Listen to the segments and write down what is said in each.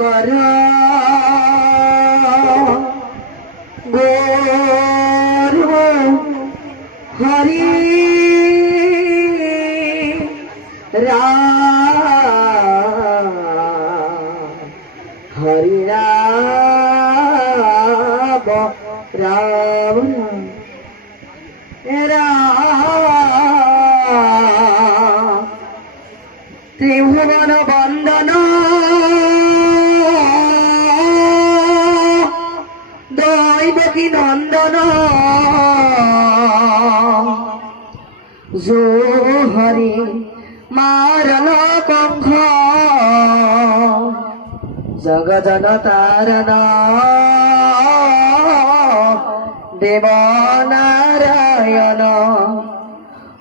কর গৌর হরি হরি রাম রাম ত্রিভুবন বন্দন দৈবকী নন্দন যো হরি মারল কঙ্খ জগজন তারণ দেব নারায়ণ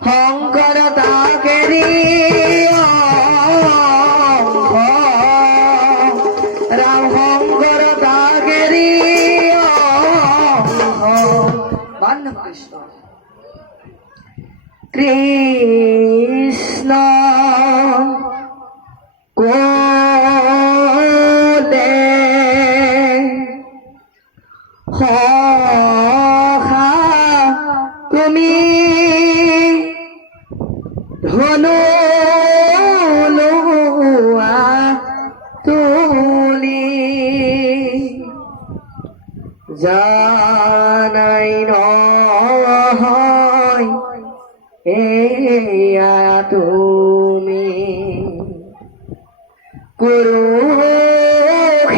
শঙ্কর তাকেরি রাম শঙ্কর তাকেরি কৃষ্ণ কৃষ্ণ কোলে সখা তুমি ধনু লোৱা তুলি জানাই নহয় এয়া তুমি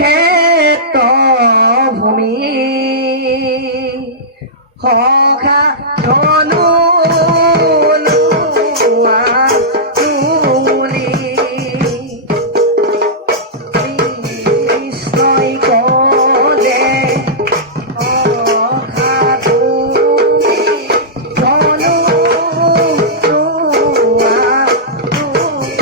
কুৰুক্ষেত্ৰ ভূমি সখা ধনু লোৱা তুলি কৃষ্ণই ক'লে সখা তুমি ধনু লোৱা তুলি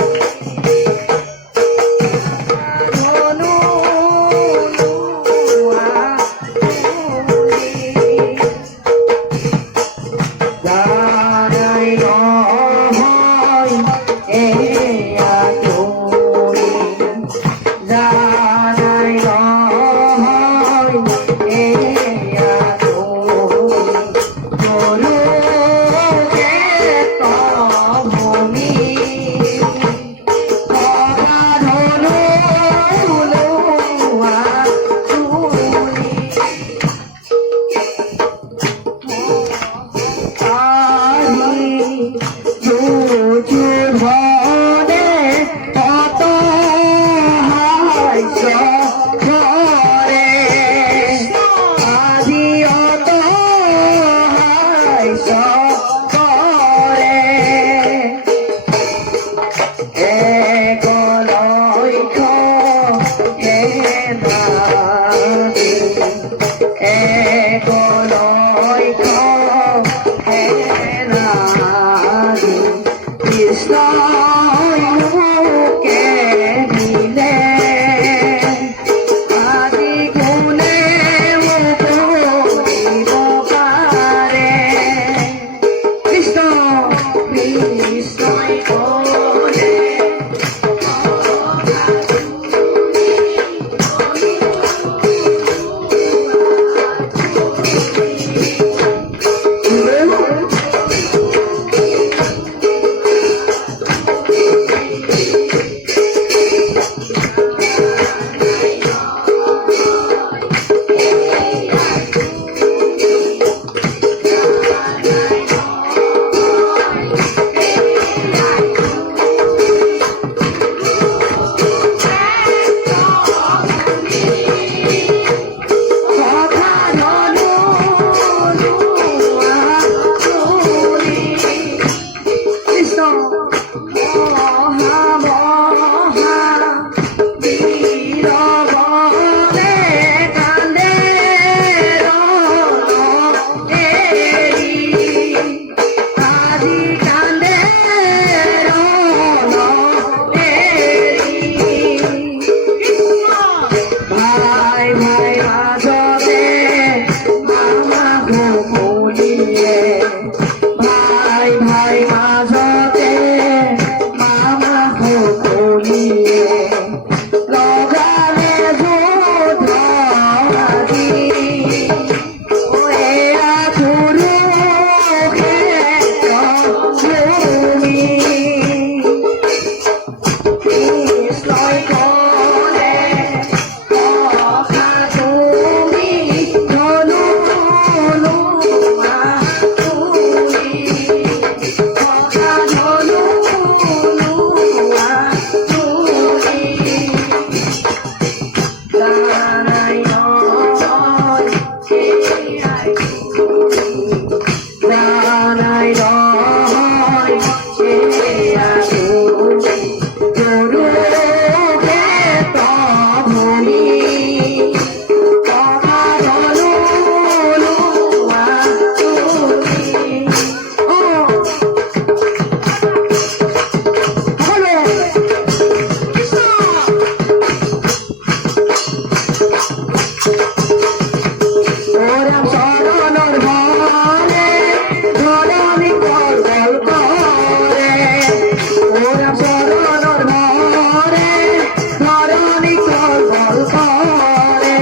করে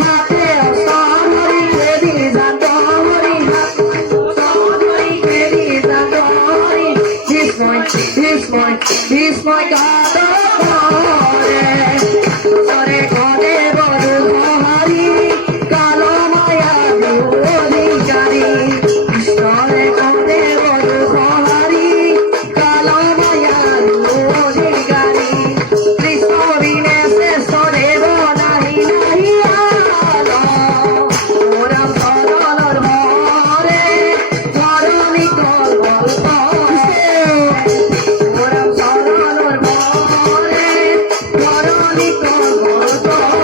হাতে অসহরি দেবী জাতরি সহরি দেবী জাতরি বিস্ময় গাদ করে সরে ঘরে বড় হারি কালো মায়া অধিকারী সরে ঘরে বড় হারি কালো মায়া অধিকারী কৃষ্ণ বিনে শেষ দেব নাহি নাহি আলো ওরা সরলর ভরে ধরণী কল্পল ওরা সরলর ভরে ধরণী কল্পল